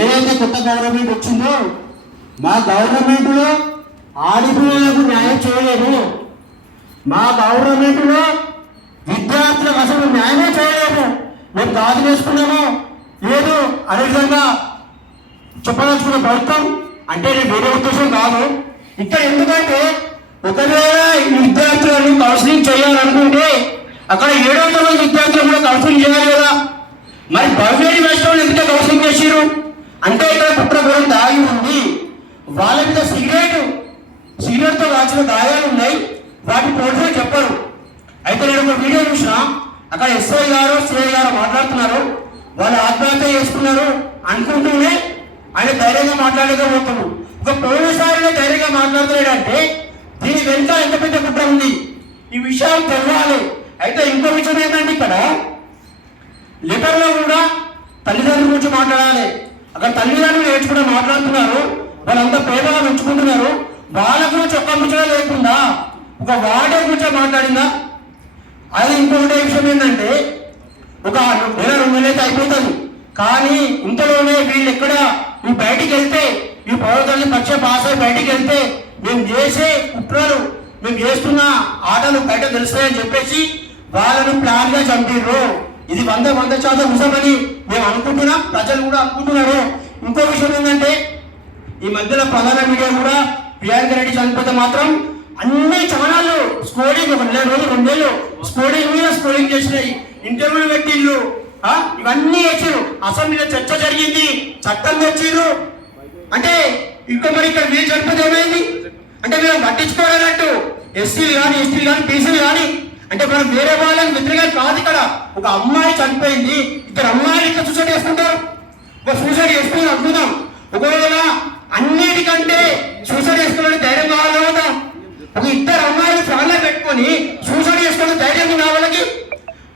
ఏదైతే కొత్త గవర్నమెంట్ వచ్చిందో మా గవర్నమెంట్లో ఆడపిల్లలకు న్యాయం చేయలేదు, మా గవర్నమెంట్లో విద్యార్థులకు అసలు న్యాయమే చేయలేదు. మేము దాడి వేసుకున్నాము లేదు అనే విధంగా చెప్పదలుచుకున్న ప్రభుత్వం అంటే నేను వేరే ఉద్దేశం కాదు. ఇక్కడ ఎందుకంటే ఒకవేళ ఈ విద్యార్థులను కౌన్సిలింగ్ చేయాలనుకుంటే అక్కడ 700 మంది విద్యార్థులు కూడా కౌన్సిలింగ్ చేయాలి కదా. మరి బర్వేడి వేసుకోవాలి ఎందుకంటే కౌన్సిలింగ్ చేసారు అంటే ఇక్కడ కుట్రపురం దాగి ఉంది. వాళ్ళ మీద సిగరెట్తో రాసిన గాయాలు ఉన్నాయి, వాటి పోలీసులు చెప్పరు. అయితే నేను ఒక వీడియో చూసిన, అక్కడ ఎస్ఐ గారు సిఐ గారు మాట్లాడుతున్నారు, వాళ్ళు ఆత్మహత్య చేసుకున్నారు అనుకుంటూనే ఆయన ధైర్యంగా మాట్లాడలేకపోతున్నారు. ఒక పోలీసు ఆయన ధైర్యంగా మాట్లాడలేడంటే దీని వెనుక ఎంత పెద్ద కుట్ర ఉంది, ఈ విషయం తెలవాలి. అయితే ఇంకో విషయం ఏంటంటే ఇక్కడ లెటర్లో కూడా తల్లిదండ్రుల గురించి మాట్లాడాలి. అక్కడ తల్లిదండ్రులు నేర్చుకుంటూ మాట్లాడుతున్నారు, వాళ్ళంతా పేదగా ఉంచుకుంటున్నారు. వాళ్ళ గురించి ఒక్క ముచ్చట లేకుండా ఒక వాటర్ గురించి మాట్లాడిందా? అది ఇంకొకటి విషయం ఏంటంటే ఒక నెల 2 నెలలు అయితే అయిపోతుంది, కానీ ఇంతలోనే వీళ్ళు ఎక్కడ ఈ బయటికి వెళ్తే ఈ పౌరతల్ని పరీక్ష పాస్ అయి బయటికి వెళ్తే మేము చేసే కుట్రలు మేము చేస్తున్న ఆటలు బయట తెలుస్తాయని చెప్పేసి వాళ్ళను ప్లాన్గా చంపిర్రు. ఇది 100% నిజమని మేము అనుకుంటున్నాం, ప్రజలు కూడా అనుకుంటున్నారు. ఇంకో విషయం ఏంటంటే ఈ మధ్యలో ప్రధాన మీడియా కూడా ప్రియాంక రెడ్డి చనిపోతే మాత్రం అన్ని ఛానళ్ళు స్కోరింగ్ 1 నెల రోజులు 2 నెలలు స్కోరింగ్ మీద స్కోరింగ్ చేసినాయి, ఇంటర్వ్యూలు పెట్టిళ్ళు, ఇవన్నీ చేసారు. అసెంబ్లీలో చర్చ జరిగింది, చట్టం తెచ్చిర్రు. అంటే మరి ఇక్కడ మీరు చనిపోతే ఏమైంది అంటే మేము పట్టించుకోవాలన్నట్టు ఎస్సీలు కానీ ఎస్టీలు కానీ బీసీలు కానీ అంటే మనం వేరే వాళ్ళకి వ్యతిరేకంగా కాదు. ఇక్కడ ఒక అమ్మాయి చనిపోయింది, ఇక్కడ అమ్మాయిలు ఇట్లా సూసైడ్ చేసుకుంటారు. ఒక సూసైడ్ చేసుకుని అనుకుందాం, ఒకవేళ అన్నిటికంటే సూసైడ్ చేసుకోవాలని ధైర్యం కావాలి కదా. ఒక 2 అమ్మాయిలు ఫ్యాన్లో పెట్టుకొని సూసైడ్ చేసుకోవడం ధైర్యం ఉన్న వాళ్ళకి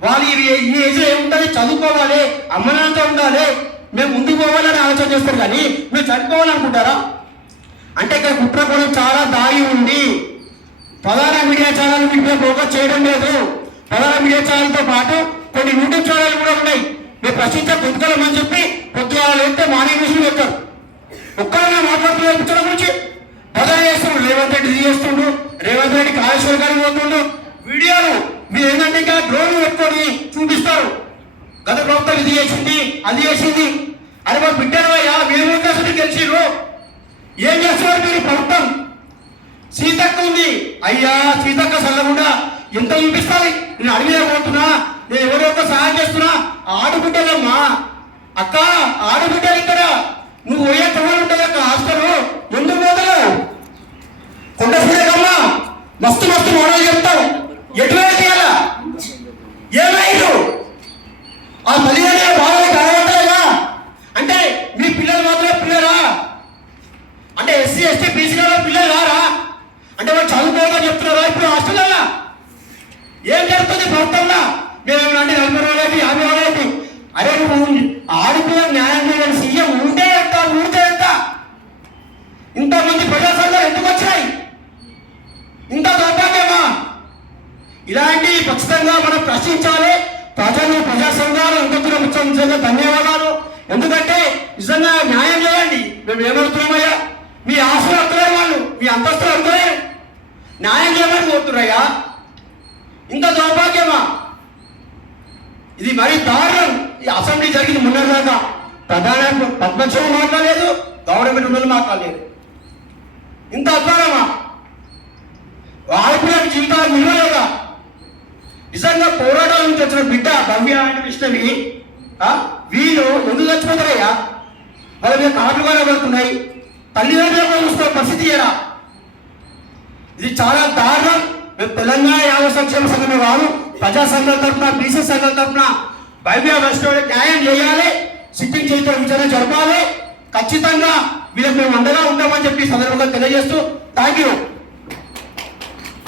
వాళ్ళు ఈ ఏజ్ ఏముంటుంది, చదువుకోవాలి, అమ్మ నాన్నతో ఉండాలి, మేము ముందుకు పోవాలని ఆలోచన చేస్తారు. కానీ మేము చనిపోవాలనుకుంటారా? అంటే ఇక్కడ కుట్ర కూడా చాలా దాగి ఉంది. ప్రధాన మీడియా ఛానల్ మీకు ఫోకస్ చేయడం లేదు. ప్రధాన మీడియా ఛానల్తో పాటు కొన్ని యూట్యూబ్ ఛానల్ కూడా ఉన్నాయి. మీరు ప్రశ్నించే పొద్దుగలమని చెప్పి పొద్దుగాల వెళ్తే మార్నింగ్ న్యూస్లు పెడతారు. ఒక్కరైనా మాట్లాడుతున్నారు పిచ్చల గురించి ప్రధాన చేస్తున్నారు. రేవంత్ రెడ్డి ఇది చేస్తుండు, రేవంత్ రెడ్డి కాళేశ్వర గారికి పోతుండు, వీడియోలు మీరు ఏంటంటే ఇంకా డ్రోన్లు పెట్టుకొని చూపిస్తారు. గత ప్రభుత్వం ఇది చేసింది అది చేసింది. అరే మా బిడ్డలయ్యా మీరు గెలిచిర్రు, ఏం చేస్తున్నారు మీరు? ప్రభుత్వం సీతక్క ఉంది, అయ్యా సీతక్క చల్లకుండా ఎంత చూపిస్తాయి. నేను అడిగినా పోతున్నా, నేను ఎవరో సహాయం చేస్తున్నా. ఆడుబిడ్డలమ్మా అక్క, ఆడుబిడ్డలు ఇక్కడ నువ్వు పోయే తొమ్మిది ఉంటుంది అక్క హాస్టల్ ఎందుకు పోతావు? కొండ సూర్యకమ్మా మస్తు మోడల్ చెప్తావు, ఎటువైపు చేయాలా? ఏమైండు ఆ తల్లిదండ్రుల బాగా కావాలంటారా? అంటే మీ పిల్లలు మాత్రమే పిల్లరా? అంటే ఎస్సీ ఎస్టీ బీసీలలో పిల్లలు రారా? అంటే వాళ్ళు చదువుకోవాలని చెప్తున్నారా? ఇప్పుడు హాస్టల్లో ఏం జరుగుతుంది ప్రభుత్వంలో? మేమేమన్నా అంటే 40 రోజులైతే 50 రోజులైతే అరే నువ్వు ఆడిపోయే న్యాయం చేయని సీఎం ఉంటే ఎంత ఊరితే ఎంత? ఇంతమంది ప్రజా సంఘాలు ఎందుకు వచ్చాయి? ఇంత దౌర్భాగ్యమా? ఇలాంటి ఖచ్చితంగా మనం ప్రశ్నించాలి. ప్రజలు ప్రజా సంఘాలు ఎందుకు నిజంగా ధన్యవాదాలు. ఎందుకంటే నిజంగా న్యాయం చేయండి. మేము ఏమడుతున్నామయ్యా? మీ ఆస్తులు అడుగుతున్నారు, వాళ్ళు మీ అంతస్తులు అడుగుతున్నారు, న్యాయం చేయమని కోరుతున్నాయ్యా. ఇంత దౌర్భాగ్యమా? ఇది మరీ దారుణం. ఈ అసెంబ్లీ జరిగింది మొన్నటిదాకా ప్రధాన ప్రతిపక్షం మాట్లాడలేదు, గవర్నమెంట్ ఉన్నది మాట్లాడలేదు. ఇంత అద్భుతమా? ఆడపిల్లల జీవితాలు విలువలేదా? నిజంగా పోరాటాల నుంచి వచ్చిన బిడ్డ భవ్య అంటే కృష్ణవి వీళ్ళు ఎందుకు చచ్చిపోతారయ్యా? వాళ్ళ మీద కార్లు కూడా పడుతున్నాయి, తల్లిదండ్రులు చూస్తున్న పరిస్థితి ఎలా? ఇది చాలా దారుణం. మేము తెలంగాణ యావ సంక్షేమ సంఘమే కాదు, ప్రజా సంఘాల తరఫున బీసీ సంఘాల తరఫున భవ్య వెస్టోడి న్యాయం చేయాలి, సిట్టింగ్ చేతితో విచారణ జరపాలి. ఖచ్చితంగా వీళ్ళకి మేము అండగా ఉంటామని చెప్పి సందర్భంగా తెలియజేస్తూ థ్యాంక్ యూ.